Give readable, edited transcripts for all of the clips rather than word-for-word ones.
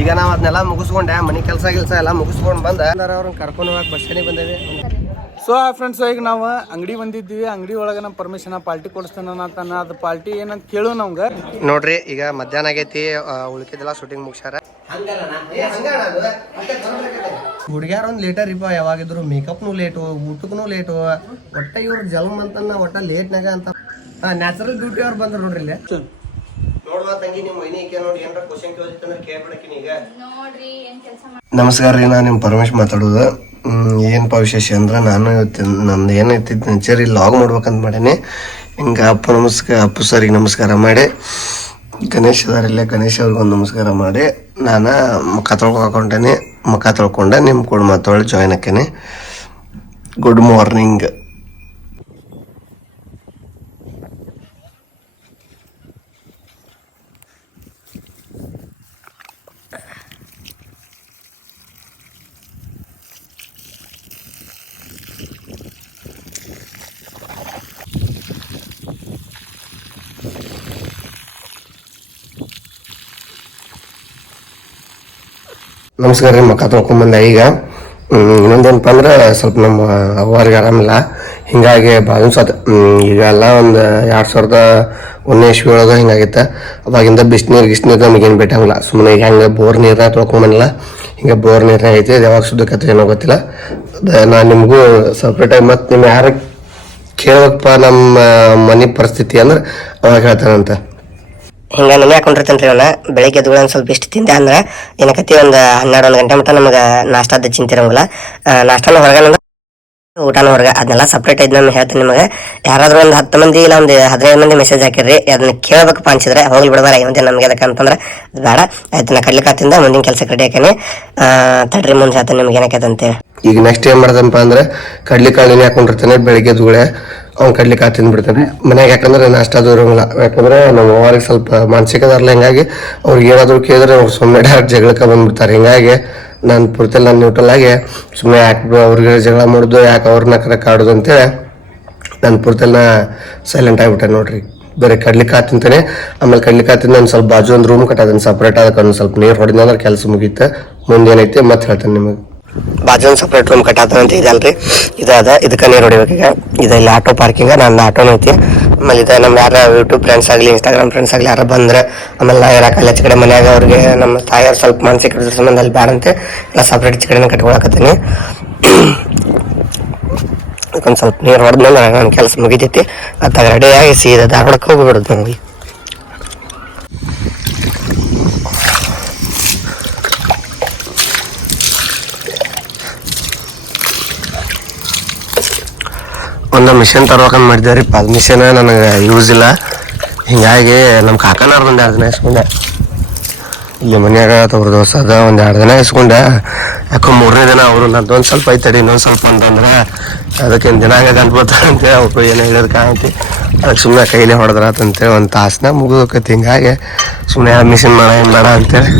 ಈಗ ನಾವು ಅದನ್ನೆಲ್ಲ ಮುಗಿಸ್ಕೊಂಡೆ ಮನೆ ಕೆಲಸ ಎಲ್ಲ ಮುಗಿಸ್ಕೊಂಡು ಬಂದ ಅವ್ರನ್ನ ಕರ್ಕೊಂಡು ಹೋಗಕ್ಕೆ ಬಸ್ಸಿಗೆ ಬಂದೇವಿ. ಸೊ ಫ್ರೆಂಡ್ಸ್, ಈಗ ನಾವು ಅಂಗಡಿ ಬಂದಿದ್ದೀವಿ. ಅಂಗಡಿ ಒಳಗೆ ನಮ್ಮ ಪರ್ಮಿಷನ್ ಪಾರ್ಟಿ ಕೊಡಿಸ್ತಾನ ಅಂತಾನ. ಅದು ಪಾರ್ಟಿ ಏನಂತ ಕೇಳು ನಮ್ಗೆ. ನೋಡ್ರಿ ಈಗ ಮಧ್ಯಾಹ್ನ ಆಗೈತಿ, ಉಳ್ಕಿದ್ದೆಲ್ಲ ಶೂಟಿಂಗ್ ಮುಗಿಸ್ಯಾರ. ಹುಡುಗ್ಯಾರ ಒಂದು ಲೇಟರ್ ಇಪ್ಪ, ಯಾವಾಗಿದ್ರು ಮೇಕಪ್ನು ಲೇಟು, ಊಟಕ್ಕೂ ಲೇಟು. ಒಟ್ಟ ಇವ್ರ ಜಲ್ಮ್ ಅಂತನ್ನ ಒಟ್ಟ ಲೇಟ್ನಾಗ ಅಂತ ನ್ಯಾಚುರಲ್ ಬ್ಯೂಟಿ ಅವ್ರು ಬಂದ್ರು ನೋಡ್ರಿ ಇಲ್ಲಿ. ನೋಡ್ವಾ ತಂಗಿ, ನಿಮ್ಮ ಮೈನಿಕೆ ನೋಡಿ ಏನಾರ ಕ್ವಶನ್ ಕೇಳಿದ್ರೆ ಕೇಳ್ಬಿಡಕಿನ ಈಗ. ನಮಸ್ಕಾರ ರೀ, ನಾನು ನಿಮ್ಮ ಪರಮೇಶ್ ಮಾತಾಡೋದು. ಏನಪ್ಪ ವಿಶೇಷ ಅಂದ್ರೆ, ನಾನು ಇವತ್ತು ನಂದು ಏನೈತಿ ನೆಚರಿ ಲಾಗ್ ಮಾಡ್ಬೇಕಂತ ಮಾಡೀನಿ. ಹಿಂಗೆ ಅಪ್ಪು ಸರಿಗೆ ನಮಸ್ಕಾರ ಮಾಡಿ, ಗಣೇಶ್ ಅದಾರಿಲ್ಲ ಗಣೇಶ್ ಅವ್ರಿಗೊಂದು ನಮಸ್ಕಾರ ಮಾಡಿ ನಾನು ಮುಖ ತೊಳ್ಕೊಂಡೇನೆ. ಮುಖ ತೊಳ್ಕೊಂಡೆ ನಿಮ್ಮ ಕೂಡ ಮಾತಾಡಿ ಜಾಯ್ನ್ ಆಕೇನೆ. Good morning. ನಮಸ್ಕಾರ ರೀ, ಮಕ್ಕ ತೊಳ್ಕೊಂಬಂದೆ. ಈಗ ಇನ್ನೊಂದೇನಪ್ಪ ಅಂದ್ರೆ, ಸ್ವಲ್ಪ ನಮ್ಮ ಅವ್ವರಿಗೆ ಆರಾಮಿಲ್ಲ, ಹಿಂಗಾಗಿ ಭಾಳ ಈಗ ಎಲ್ಲ ಒಂದು 2001 ಇಸ್ವಿ ಒಳಗೆ ಹಿಂಗಾಗಿತ್ತು. ಅವಾಗಿಂದ ಬಿಸಿನೀರು ನಮಗೇನು ಬೇಕಾಗಿಲ್ಲ. ಸುಮ್ಮನೆ ಈಗ ಹೆಂಗೆ ಬೋರ್ ನೀರನ್ನ ತೊಳ್ಕೊಂಬಂದಿಲ್ಲ, ಹಿಂಗೆ ಬೋರ್ ನೀರನ್ನ ಐತಿ. ಯಾವಾಗ ಶುದ್ಧಕತೆ ಏನೋ ಗೊತ್ತಿಲ್ಲ. ನಾನು ನಿಮಗೂ ಸಪ್ರೇಟಾಗಿ ಮತ್ತು ನಿಮ್ಮ ಯಾರು ಕೇಳಬೇಕಪ್ಪ ನಮ್ಮ ಮನೆ ಪರಿಸ್ಥಿತಿ ಅಂದ್ರೆ ಅವಾಗ ಹೇಳ್ತಾನಂತ. ಹಿಂಗೆ ನೆನೆ ಹಾಕೊಂಡಿರ್ತೇನೆ ರೀ ಅವನ್ನ. ಬೆಳಗ್ಗೆ ಎದ್ದು ಒಂದು ಸ್ವಲ್ಪ ಇಷ್ಟು ತಿಂದೆ ಅಂದ್ರೆ ಏನಕತಿ ಒಂದು 12-1 ಗಂಟೆ ಮಟ್ಟ ನಮಗೆ ನಾಷ್ಟಾದ ಚಿಂತಿರಂಗಿಲ್ಲ. ನಾಷ್ಟಾನ ಹೊರಗೆ ಊಟನ ಹೊರಗೆ, ಅದನ್ನೆಲ್ಲ ಸಪ್ರೇಟ್ ಐದು ನಾನು ಹೇಳ್ತೀನಿ ನಿಮಗೆ. ಯಾರಾದ್ರೂ ಒಂದು 10 ಮಂದಿ ಇಲ್ಲ ಒಂದು 15 ಮಂದಿ ಮೆಸೇಜ್ ಹಾಕಿರಿ, ಅದನ್ನ ಕೇಳಬೇಕಪ್ಪ ಅನ್ಸಿದ್ರೆ ಹೋಗ್ಲಿ ಬಿಡಬಾರ ಮುಂದೆ ನಮಗೆ ಅದಕ್ಕೆ ಅಂತಂದ್ರೆ ಅದು ಬೇಡ. ಆಯ್ತು, ನಾ ಕಡ್ಲಿಕಾತಿಂದ ಮುಂದಿನ ಕೆಲಸಕ್ಕೆ ರೆಡಿ ಹಾಕೇನೆ. ತಡ್ರಿ ಮುಂದೆ ಹೇಳ್ತಾನೆ ನಿಮ್ಗೆ ಏನಕ್ಕಂತೆ. ಈಗ ನೆಕ್ಸ್ಟ್ ಏನು ಮಾಡ್ದಪ್ಪ ಅಂದ್ರೆ, ಕಡ್ಲಿಕಾಳು ನೆನೆ ಹಾಕೊಂಡಿರ್ತಾನೆ. ಬೆಳಿಗ್ಗೆ ಧೂಳೆ ಅವ್ನು ಕಡ್ಲಿಕಾಳು ತಿಂದ್ಬಿಡ್ತಾನೆ ಮನೆಯಾಗ. ಯಾಕಂದ್ರೆ ನಾಷ್ಟ ಅದು ಇರೋಂಗಿಲ್ಲ. ಯಾಕಂದ್ರೆ ನಮ್ಮ ಅವ್ರಿಗೆ ಸ್ವಲ್ಪ ಮಾನಸಿಕದಾರಲ್ಲ, ಹಿಂಗಾಗಿ ಅವ್ರಿಗೆ ಏನಾದರೂ ಕೇಳಿದ್ರೆ ಅವ್ರು ಸುಮ್ಮನೆ ಜಗಳಕ್ಕೆ ಬಂದ್ಬಿಡ್ತಾರೆ. ಹಿಂಗಾಗಿ ನಾನು ಪೂರ್ತಿಲ್ಲ, ನಾನು ನ್ಯೂಟ್ರಲ್ ಆಗಿ ಸುಮ್ಮನೆ ಯಾಕೆ ಅವ್ರಿಗೆ ಜಗಳ ಮಾಡೋದು, ಯಾಕೆ ಅವ್ರನ್ನ ಕರೆಕ್ಟ್ ಆಡೋದು ಅಂತೇಳಿ ನಾನು ಪೂರ್ತಿಲ್ಲ ಸೈಲೆಂಟ್ ಆಗಿಬಿಟ್ಟೆ ನೋಡ್ರಿ. ಬೇರೆ ಕಡ್ಲಿಕಾಳು ತಿಂತಾನೆ. ಆಮೇಲೆ ಕಡ್ಲಿಕಾಳು ತಿಂದು ನಾನು ಸ್ವಲ್ಪ ಬಾಜು ಒಂದು ರೂಮ್ ಕಟ್ಟೋದನ್ನು ಸಪ್ರೇಟ್. ಅದಕ್ಕೆ ಒಂದು ಸ್ವಲ್ಪ ನೀರು ಹೊಡೆದ್ರೆ ಕೆಲಸ ಮುಗೀತು. ಮುಂದೇನೈತಿ ಮತ್ತೆ ಹೇಳ್ತೇನೆ ನಿಮಗೆ. ಬಾಜು ಒಂದು ಸಪ್ರೇಟ್ ರೂಮ್ ಕಟ್ಟಾತಂತ ಇದಲ್ರಿ, ಇದಕ್ಕೆ ನೀರು ಹೊಡಿಬೇಕೀಗ. ಇಲ್ಲಿ ಆಟೋ ಪಾರ್ಕಿಂಗ್, ನನ್ನ ಆಟೋನೂ ಐತಿ. ಆಮೇಲೆ ಇದು ನಮ್ಮ ಯಾರು ಯೂಟ್ಯೂಬ್ ಫ್ರೆಂಡ್ಸ್ ಆಗಲಿ, ಇನ್ಸ್ಟಾಗ್ರಾಮ್ ಫ್ರೆಂಡ್ಸ್ ಆಗಲಿ ಯಾರು ಬಂದರೆ, ಆಮೇಲೆ ನಾ ಇರೋಕಲ್ಲ ಆಚೆ ಕಡೆ ಮನ್ಯಾಗ ಅವ್ರಿಗೆ ನಮ್ಮ ತಾಯಿಯವ್ರು ಸ್ವಲ್ಪ ಮಾನಸಿಕ ಇದ್ರ ಸಂಬಂಧ ಅಲ್ಲಿ ಬ್ಯಾಡಂತೆ ಎಲ್ಲ ಸಪ್ರೇಟ್ ಈಚೆ ಕಡೆನೇ ಕಟ್ಕೊಳಕತ್ತೀನಿ. ಅದಕ್ಕೊಂದು ಸ್ವಲ್ಪ ನೀರು ಹೊಡೆದ್ಮೇಲೆ ನನ್ನ ಕೆಲಸ ಮುಗಿತೈತಿ. ಅತ್ತಾಗ ರೆಡಿಯಾಗಿ ಸೀದಾ ಧಾರವಾಡಕ್ಕೆ ಹೋಗ್ಬಿಡೋದು ನಮಗೆ. ಒಂದು ಮಿಷನ್ ತರ್ಬೇಕಂತ ಮಾಡಿದ್ದೇವೆ ರೀ. ಅದು ಮಿಷನ್ ನನಗೆ ಯೂಸ್ ಇಲ್ಲ. ಹೀಗಾಗಿ ನಮ್ಮ ಕಾಕನಾರ್ದು ಒಂದು 2 ದಿನ ಇಸ್ಕೊಂಡೆ. ಇಲ್ಲಿ ಮನ್ಯಾಗ ತವ್ರ ದೋಸ ಅದ, ಒಂದು 2 ದಿನ ಇಸ್ಕೊಂಡೆ. ಯಾಕೋ 3ನೇ ದಿನ ಅವರು ನಂದೊಂದು ಸ್ವಲ್ಪ ಐತಡಿ ಇನ್ನೊಂದು ಸ್ವಲ್ಪ ಅಂತಂದ್ರೆ ಅದಕ್ಕೆ ದಿನ ಹಂಗೆ ಅನ್ಬೋತಾರಂತೆ. ಅವರು ಏನೋ ಹೇಳಿದ್ ಕಾಣತಿ. ಅದಕ್ಕೆ ಸುಮ್ಮನೆ ಕೈಲೇ ಹೊಡೆದ್ರಾತಂತೇಳಿ ಒಂದು ತಾಸನ್ನ ಮುಗಿದೋಕೈತಿ. ಹಿಂಗಾಗಿ ಸುಮ್ಮನೆ ಮಿಷಿನ್ ಮಾಡ ಏನು ಬೇಡ ಅಂತೇಳಿ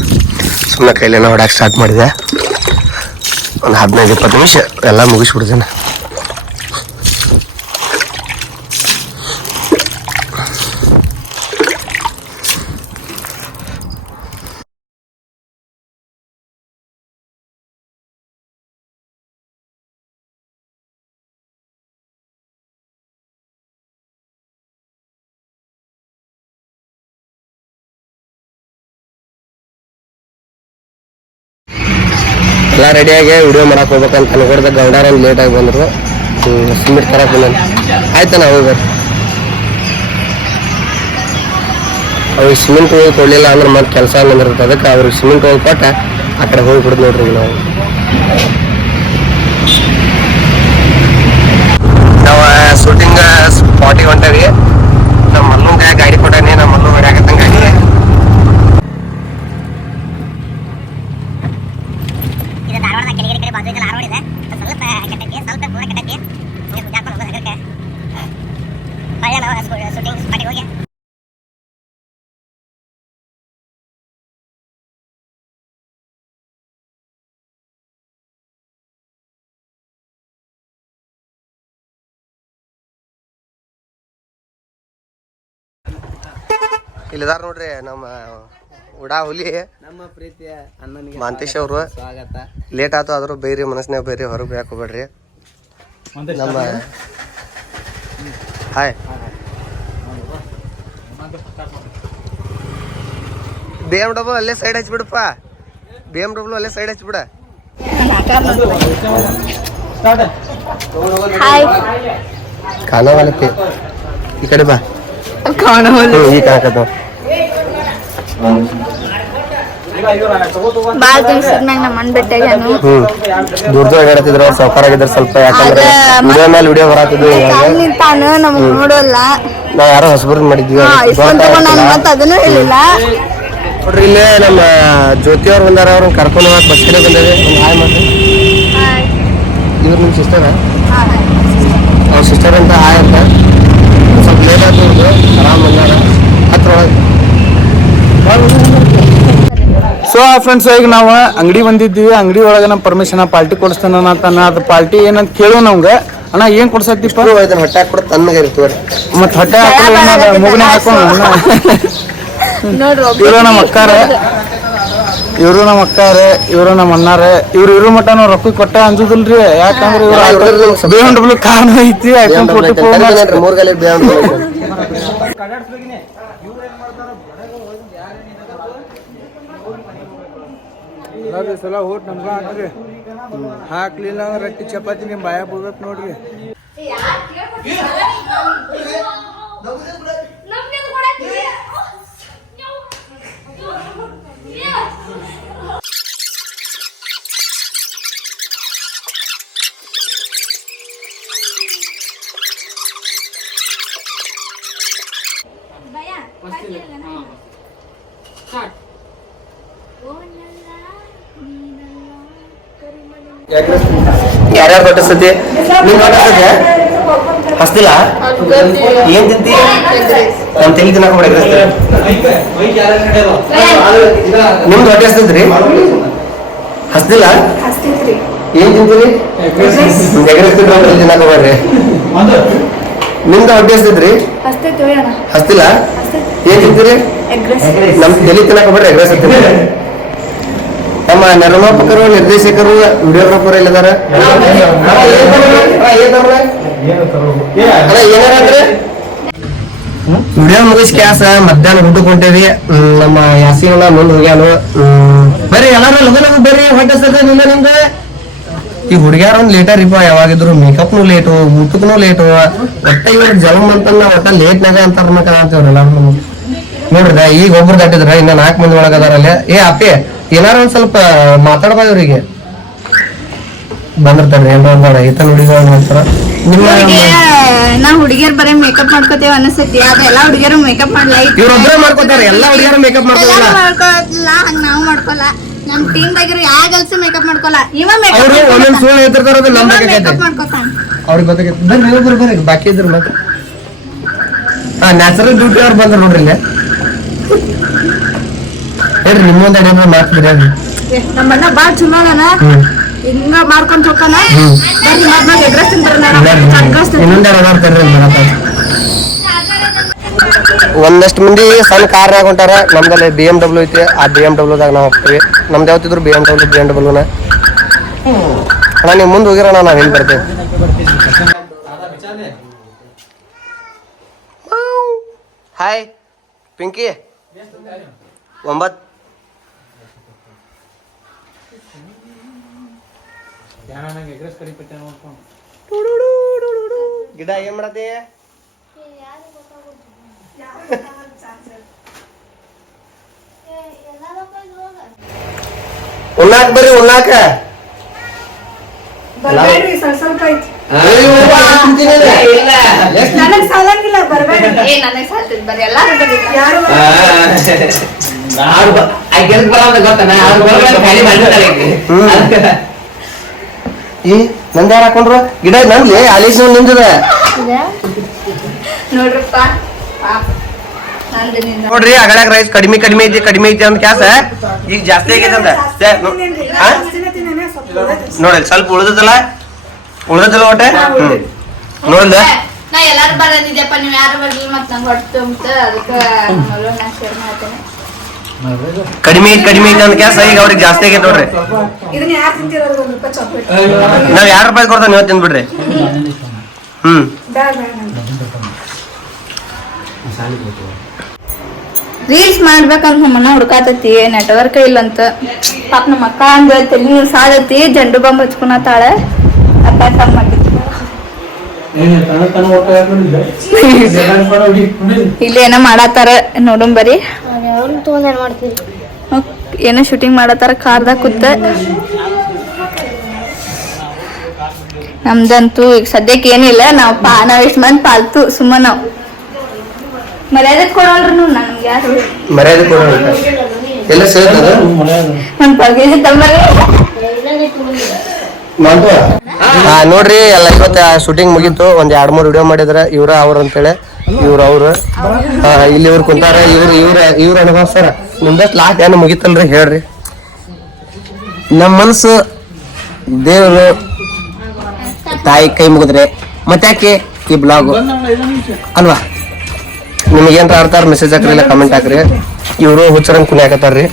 ಸುಮ್ಮನೆ ಕೈಲೇನ ಹೊಡ್ಯಾಕೆ ಸ್ಟಾರ್ಟ್ ಮಾಡಿದೆ. ಒಂದು 15-20 ನಿಮಿಷ ಎಲ್ಲ ಮುಗಿಸ್ಬಿಡ್ತೇನೆ. ಎಲ್ಲ ರೆಡಿಯಾಗಿ ವಿಡಿಯೋ ಮಾಡಕ್ಕೆ ಹೋಗ್ಬೇಕಂತ ಅನ್ಕೊಡ್ದೆ. ಗೌಡಾರ ಲೇಟಾಗಿ ಬಂದರು. ಸಿಮೆಂಟ್ ತರಕ್ಕೆ ಬಂದ. ಆಯ್ತಾನ ಹೋಗಿ ಅವ್ರಿಗೆ ಸಿಮೆಂಟ್ ಹೋಗಿ ಕೊಡಲಿಲ್ಲ ಅಂದ್ರೆ ಮತ್ತೆ ಕೆಲಸ ನಿಂದಿರುತ್ತೆ. ಅದಕ್ಕೆ ಅವ್ರಿಗೆ ಸಿಮೆಂಟ್ ಹೋಗಿ ಕೊಟ್ಟ ಆ ಕಡೆ ಹೋಗಿಬಿಡ್ದು ನೋಡ್ರಿ. ನಾವು ಶೂಟಿಂಗ್ ಸ್ಪಾಟಿಗೆ ಹೊಂಟೇವಿ. ನಮ್ಮ ಮಲ್ಲುಂಗ ಗಾಡಿ ಕೊಟ್ಟಾನೆ. ನಮ್ಮ ಮಲ್ಲು ಹೊಡ್ಯಾಕತ್ತಂಗೆ ಗಾಡಿ. ಇಲ್ಲಿದಾರ ನೋಡ್ರಿ ನಮ್ಮ ಉಡಾ ಹುಲಿ ನಮ್ಮ ಪ್ರೀತಿಯ ಅಣ್ಣನಿಗೆ ಮಾಂತೇಶ್ ಅವರು ಸ್ವಾಗತ. ಲೇಟ್ ಆಯ್ತು ಆದ್ರೂ ಬೈರಿ ಮನಸ್ನಾಗ ಬೈರಿ ಹೊರಗೆ ಬೇಕ್ ಹೋಗ್ಬೇಡ್ರಿ. ನಮ್ಮ ಹಾಯ್ BMW ಅಲ್ಲೇ ಸೈಡ್ ಹಚ್ಬಿಡಪ್ಪ. BMW ಅಲ್ಲೇ ಸೈಡ್ ಹಚ್ಬಿಡ. ಕಾಣವಲ್ಲಪ್ಪಿ ಈ ಕಡೆ ಬಾ. ಈ ಕಾಣಕತ್ತ ದೂರ ದೂರ ಹೇಳತ್ತಿದ್ರು ಸೌಕಾರ ಆಗಿದ್ರು ಸ್ವಲ್ಪ. ಯಾಕಂದ್ರೆ ವಿಡಿಯೋ ಮೇಲೆ ವಿಡಿಯೋ ಬರತ್ತಿದ್ವಿ. ನೋಡಲ್ಲ ನಾವ್ ಯಾರೋ ಹೊಸಬರ್ನ ಮಾಡಿದ್ವಿ. ನೋಡ್ರಿ ಇಲ್ಲೇ ನಮ್ಮ ಜ್ಯೋತಿ ಅವ್ರು ಬಂದಾರ. ಅವ್ರನ್ನ ಕರ್ಕೊಂಡು ಹೋಗಕ್ ಬಸ್ ಕಡೆ ಬಂದೇವಿ. ಒಂದು ಹಾಯ್ ಮಾಡ್ರಿ. ಇವ್ರು ನಿಮ್ಮ ಸಿಸ್ಟರ? ಅವ್ರ ಸಿಸ್ಟರ್ ಅಂತ ಹಾಯ್ ಅಂತ. ಸ್ವಲ್ಪ ಲೇಟ್ ಆಯ್ತು ಅವ್ರದ್ದು. ಆರಾಮ್ ಬಂದಾರ ಹತ್ರ. ಸೊ ಫ್ರೆಂಡ್ಸ್ ಈಗ ನಾವು ಅಂಗಡಿ ಬಂದಿದ್ವಿ. ಅಂಗಡಿ ಒಳಗೆ ನಮ್ಮ ಪರ್ಮಿಷನ್ ಪಾರ್ಟಿ ಕೊಡಿಸ್ತಾನ ಅಂತಾನ. ಅದು ಪಾರ್ಟಿ ಏನಂತ ಕೇಳು ನಮ್ಗೆ. ಅಣ್ಣ ಏನ್ ಕೊಡ್ಸತ್ತಿಪ್ಪ? ಹೊಟ್ಟೆ ಹಾಕ್ಬಿಡ ತಣ್ಣಗೆ ಇರ್ತವ್ರಿ. ಮತ್ ಹೊಟ್ಟೆ ಹಾಕೊಂಡು ಮುಗನೆ ಹಾಕೊಂಡು ಇವರು ನಮ್ಮ ಅಕ್ಕಾರ, ಇವರು ನಮ್ಮ ಅಕ್ಕಾರ, ಇವರು ನಮ್ಮ ಅಣ್ಣಾರ. ಇವ್ರು ಮಟ್ಟ ನಾವು ರೊಕ್ಕ ಕೊಟ್ಟ ಅಂಜುದಿಲ್ರಿ. ಯಾಕಂದ್ರೆ ಇವ್ರು BMW ಕಾರಣ ಐತಿ. ಮೂರ್ಗಲ್ಲಿ ಸಲ ಹೋಟ್ ನಮ್ಗ ಹಾಕ್ರಿ. ಹಾಕ್ಲಿಲ್ಲ ಅಂದ್ರೆ ರೊಟ್ಟಿ ಚಪಾತಿ ನಿಮ್ ಬಾಯ ಬೀಳ್ಬೇಕು ನೋಡ್ರಿ. ಯಾರ್ಯಾರು ಹೊಟ್ಟಿಸ್ತತಿ? ನೀನ್ ಹೊಟ್ಟಿಸ್ತತಿ ಹಸ್ತಿಲ್ಲ? ಏನ್ ತಿಂತಿ? ನಮ್ ತೆಗಿ ತಿನ್ನಕ ಬಿಡ. ನಿಮ್ದು ಹೊಟ್ಟೆ ಹಸ್ತೈತ್ರಿ? ಹಸ್ತಿಲ್ಲ? ಏನ್ ತಿಂತೀರಿ? ಎಗ್ರೆಸ್ ತಿನ್ನಕ ಬರ್ರಿ. ನಿಮ್ದು ಹೊಟ್ಟೆ ಹಸ್ತೈತ್ರಿ? ಹಸ್ತಿಲ್ಲ? ಏನ್ ತಿಂತೀರಿ? ನಮ್ ತೆಲಿ ತಿನ್ನಕ ಬರ್ರಿ. ಎಗ್ರೆಸ್ ಹಸ್ತಿಲ್ಲ. ನಮ್ಮ ನಿರ್ಮಾಪಕರು, ನಿರ್ದೇಶಕರು, ವಿಡಿಯೋಗ್ರಾಫರ್ ಎಲ್ಲಿದಾರ? ವಿಡಿಯೋ ಮುಗಿಸ್ ಕ್ಯಾಸ ಮಧ್ಯಾಹ್ನ ಊಟಕ್ಕೆ ಹೊಂಟೇವಿ. ನಮ್ಮ ಯಾಸಿನ ಮುಂದೆ ಹೋಗ್ಯಾನು. ಬರ್ರಿ ಎಲ್ಲಾರು ಲಗು ಬರ್ರಿ. ಹೊಟ್ಟೆ ನಿಮ್ದು ಈ ಹುಡುಗ್ಯಾರ ಒಂದ್ ಲೇಟರ್ ಇಪ್ಪ. ಯಾವಾಗಿದ್ರು ಮೇಕಪ್ನು ಲೇಟು, ಊಟಕ್ಕೂ ಲೇಟು. ಒಟ್ಟ ಇವ್ರ ಜಲಮ್ ಅಂತಂದ ಒಟ್ಟ ಲೇಟ್ನಾಗ ಅಂತಾರ ಅಂತೇವ್ರಲ್ಲ. ನೋಡ್ರಿ ಈಗ ಒಬ್ರು ದಾಟಿದ್ರ ಇನ್ನ 4 ಮಂದಿ ಒಳಗದಾರಲ್ಲೇ. ಅಪ್ಪಿ ಏನಾರ ಒಂದ್ ಸ್ವಲ್ಪ ಮಾತಾಡ್ಬಾ. ಇವ್ರಿಗೆ ಬಂದಿರ್ತಾರ ಏನಾರ ಈತ ಹುಡುಗಿಗಳು ಮಾಡ್ತಾರ. ನಾವ್ ಹುಡುಗಿಯರ್ ಬರೀ ಮೇಕಪ್ ಮಾಡ್ಕೋತೇವ ಅನಿಸ್ತೈತಿ. ಅದೆಲ್ಲಾ ಹುಡುಗಿಯರು ಮೇಕಪ್ ಮಾಡ್ಲಾ. ಇವ್ರೊಬ್ಬರೇ ಮಾಡ್ಕೋತಾರ. ಎಲ್ಲಾ ಹುಡುಗಿಯರು ಮೇಕಪ್ ಮಾಡ್ಕೋಲ್ಲ. ಹಂಗ ನಾವ್ ಮಾಡ್ಕೊಲ್ಲ. ನಮ್ ಟೀಮ್ ದಾಗಿರೋ ಯಾವ ಗರ್ಲ್ಸ್ ಮೇಕಪ್ ಮಾಡ್ಕೊಲ್ಲ. ಇವ ಅವ್ರು ಒಂದೊಂದ್ ಸುಳ್ಳು ಹೇಳ್ತಿರ್ತಾರ. ಅದು ನಮ್ ಮೇಕಪ್ ಮಾಡ್ಕೊತಾನ. ಅವ್ರಿಗೆ ಗೊತ್ತಾಗೈತಿ. ಬರ್ರಿ ನೀವು ಬರ್ರಿ. ಬಾಕಿ ಇದ್ರು ಮತ್ತೆ ನ್ಯಾಚುರಲ್ ಬ್ಯೂಟಿ ಅವ್ರು ಬಂದ್ರ ನೋಡ್ರಿ ಇಲ್ಲೇ. ಹೇಳ್ರಿ ನಿಮ್ಮೊಂದ್ ಏನಾರ ಮಾಡ್ತಿದ್ರಿ ಅದು. ನಮ್ಮಣ್ಣ ಬಾಳ್ ಚಲೋ ಅದಾನ. ಹಿಂಗ ಮಾಡ್ಕೊಂಡ್ ಹೋಗ್ತಾನ. ಒಂದಷ್ಟು ಮಂದಿ ಸಣ್ಣ ಕಾರ್ನಾಗ ಹೊಂಟಾರ. ನಮ್ದಲ್ಲಿ BMW ಐತಿ. ಆ BMW ದಾಗ ನಾವು ಹೋಗ್ತೀವಿ. ನಮ್ದು ಯಾವತ್ತಿದ್ರು BMW ನ. ಅಣ್ಣ ನೀವು ಮುಂದೆ ಹೋಗಿರೋಣ, ನಾವ್ ಹೆಂಗ್ ಬರ್ತೇವೆ. ಹಾಯ್ ಪಿಂಕಿ 9 ಗಿಡ ಏನ್ ಮಾಡತ್ತೆ? ಉಣ್ಣಾಕ್ ಬರ್ರಿ. ಉಣ್ಣಾಕ ನಂದ ಯಾರು ಹಾಕೊಂಡ್ರು? ಗಿಡ ನಂದ್ಲಿ ಆಲೀಸ್ ನಿಂತದ ನೋಡ್ರಿ. ಅಗಳಾಗ ರೈಸ್ ಕಡಿಮೆ ಐತಿ ಅಂತ ಕ್ಯಾಸ ಈಗ ಜಾಸ್ತಿ ಆಗೈತೆ ಅಂತ ನೋಡಿ. ಸ್ವಲ್ಪ ಉಳ್ದಲ್ಲ ಒಟ್ಟೆ ನೋಡ್ದ ನಾ ಎಲ್ಲಾರು ಬರೋದಿದ್ದೆಪ್ಪ ನೀವ್ ಯಾರು ಬರ್ಲಿಲ್ಲ ಮತ್ ನಂಗೆ ಹೊಟ್ಟು ಅಂತ ಅದಕ್ಕೆ ನಾ ಶೇರ್ ಮಾಡ್ತೇನೆ. ಕಡಿಮೆ ಅಂತ ಕ್ಯಾಸ ಈಗ ಅವ್ರಿಗೆ ಜಾಸ್ತಿ ಆಗೈತೆ ನೋಡ್ರಿ. ಇದನ್ನ ಯಾರು ತಿಂತಿರೋದು ₹1 ಚಾಕ್ಲೇಟ್ ನಾವ್ ₹2 ಕೊಡ್ತಾವ ನೀವು ತಿಂದ್ಬಿಡ್ರಿ. ರೀಲ್ಸ್ ಮಾಡ್ಬೇಕಂತ ನಮ್ಮನ್ನ ಹುಡ್ಕಾತತಿ ನೆಟ್ವರ್ಕ್ ಇಲ್ಲಂತ ಪಾಪ ನಮ್ಮ ಅಕ್ಕ ಅಂದ ತಲಿ ಸಾದತಿ ಜಂಡು ಬಾಂಬ್ ಹಚ್ಕೊಳತಾಳ ಅಪ್ಪ ಸಾಂಗ್ ಮಾಡಿತ್ತು ಇಲ್ಲಿ ಏನೋ ಮಾಡತ್ತಾರ ನೋಡೋಣ ಬರೀ ಏನೋ ಶೂಟಿಂಗ್ ಮಾಡತ್ತಾರ ಕಾರ್ದಾಗ ಕೂತ. ನಮ್ದಂತೂ ಈಗ ಸದ್ಯಕ್ಕೆ ಏನಿಲ್ಲ ನಾವ್ ಇಷ್ಟ ಮಂದಿ ಪಾಲ್ತು ಸುಮ್ಮ ನಾವ್ ಮರ್ಯಾದೆ ಕೊಡೋಲ್ರಿ ನೀವು ನನ್ಗೆ ಯಾರು ಮರ್ಯಾದೆ ಕೊಡೋಣ ಎಲ್ಲ ಸೇರ್ತದ ನನ್ ಪಲ್ಗೇಜಿ ತಮ್ಮರಿ ನೋಡ್ರಿ ಎಲ್ಲ ಇವತ್ತ ಶೂಟಿಂಗ್ ಮುಗೀತು. ಒಂದ್ 2-3 ವಿಡಿಯೋ ಮಾಡಿದ್ರ ಇವ್ರ ಅವ್ರ ಅಂತೇಳಿ ಅವ್ರು ಇಲ್ಲಿ ಇವ್ರು ಕುಂತಾರ. ಇವ್ರ ಅನುಭವಿಸ್ತಾರ. ನಿಮ್ದಷ್ಟು ಲಾಸ್ಟ್ ಏನು ಮುಗಿತಲ್ರಿ ಹೇಳ್ರಿ. ನಮ್ಮ ಮನಸ್ಸು ದೇವರು ತಾಯಿ ಕೈ ಮುಗಿದ್ರೆ ಮತ್ತಾಕೆ ಈ ಬ್ಲಾಗ್ ಅಲ್ವಾ? ನಿಮ್ಗೇನ್ರ ಅರ್ಥ ಮೆಸೇಜ್ ಹಾಕ್ರಿ, ಇಲ್ಲ ಕಮೆಂಟ್ ಹಾಕ್ರಿ. ಇವ್ರು ಹುಚ್ಚರಂಗ್ ಕುಣಿಯಾಕತ್ತಾರ್ರಿ.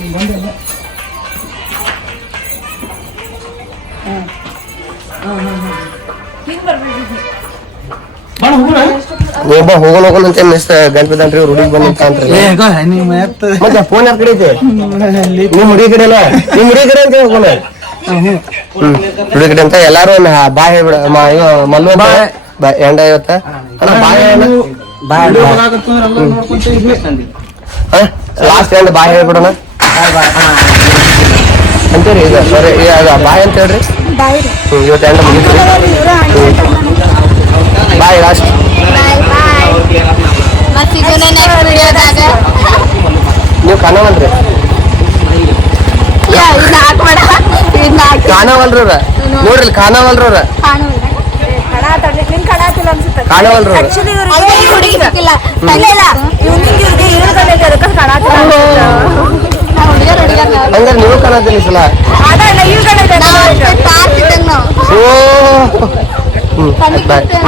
ಒಬ್ಬ ಹೋಗೋಣ ಅಂತ ಮಿಸ್ ಗಂಟದನ್ರಿ ಹುಡುಗಿ ಬಂದ ಅಂತ್ರಿ. ಮತ್ತೆ ಫೋನ್ ಯಾರ ಕಡೆ ಐತೆ? ನಿಮ್ ಹುಡುಗಿ ಕಡೆ ಅಲ್ಲ, ನಿಮ್ ಹುಡುಗಿ ಕಡೆ ಅಂತ ಹೋಗೋಣ. ಹುಡುಗಿ ಕಡೆ ಅಂತ ಎಲ್ಲಾರು ಬಾಯ್ ಹೇಳ್ಬಿಡ. ಮಲ್ಲು ಎಂಡ ಇವತ್ತ ಲಾಸ್ಟ್ ಎಂಡ್ ಬಾಯ್ ಹೇಳ್ಬಿಡೋಣ ಅಂತೀರಿ. ಈಗ ಸರಿ ಬಾಯ್ ಅಂತ ಹೇಳ್ರಿ. ಇವತ್ತು ಎಂಡ ಮುಗಿತ್ರಿ. ಬಾಯ್ ಲಾಸ್ಟ್. ನೀವು ಕಾಣವಲ್ರಿ ಕಾಣವಲ್ರ ನೋಡ್ರಿ ಕಾಣವಲ್ರ ಕಾಣವಲ್ರ ಹಂಗಾರೆ ನೀವು ಕಾಣತ್ತೀರಿ ಸಲ.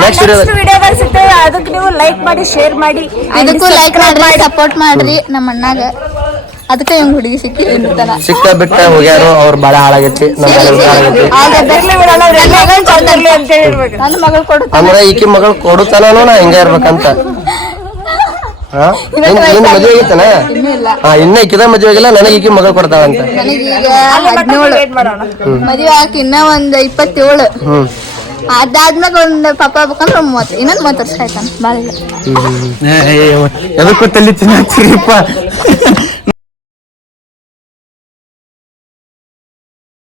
ನೆಕ್ಸ್ಟ್ ವಿಡಿಯೋ ಅದಕ್ಕೆ ನೀವು ಲೈಕ್ ಮಾಡಿ ಶೇರ್ ಮಾಡಿ ಅದಕ್ಕೂ ಲೈಕ್ ಮಾಡ್ರಿ ಸಪೋರ್ಟ್ ಮಾಡ್ರಿ ನಮ್ಮ ಅಣ್ಣಾಗ. ಅದಕ್ಕೆ ಹೆಂಗ್ ಹುಡುಗಿ ಸಿಕ್ಕ ಬಿಟ್ಟ ಹೋಗ್ಯಾರು. ಅವ್ರ ಬಾಳ ಹಾಳಾಗೈತಿ. ನನ್ನ ಮಗಳು ಕೊಡು ಅಂದ್ರೆ ಈಕಿ ಮಗಳು ಕೊಡುತ್ತಾನೋ ನಾ ಹಿಂಗ ಇರ್ಬೇಕಂತ. ನಿನ್ ಮದ್ವೆ ಆಗೈತನ? ಇನ್ನ ಈಕಿದ ಮದ್ವೆ ಆಗಿಲ್ಲ. ನನಗೆ ಈಕಿ ಮಗಳು ಕೊಡ್ತಾವಂತ. ನನಗೀಗ 17 ಮದ್ವೆ ಆಗಿ ಇನ್ನ ಒಂದ್ 27. ಅದಾದ್ಮ್ಯಾಗ ಒಂದ್ ಪಾಪ ಆಗ್ಬೇಕಂದ್ರ 30 ಇನ್ನೊಂದ್ 30 ವರ್ಷ ಆಯ್ತಾನ ಬಾಳ ಇಲ್ಲ. ಎದಕ್ಕೂ ತಲಿ ತಿನ್ನಪ್ಪ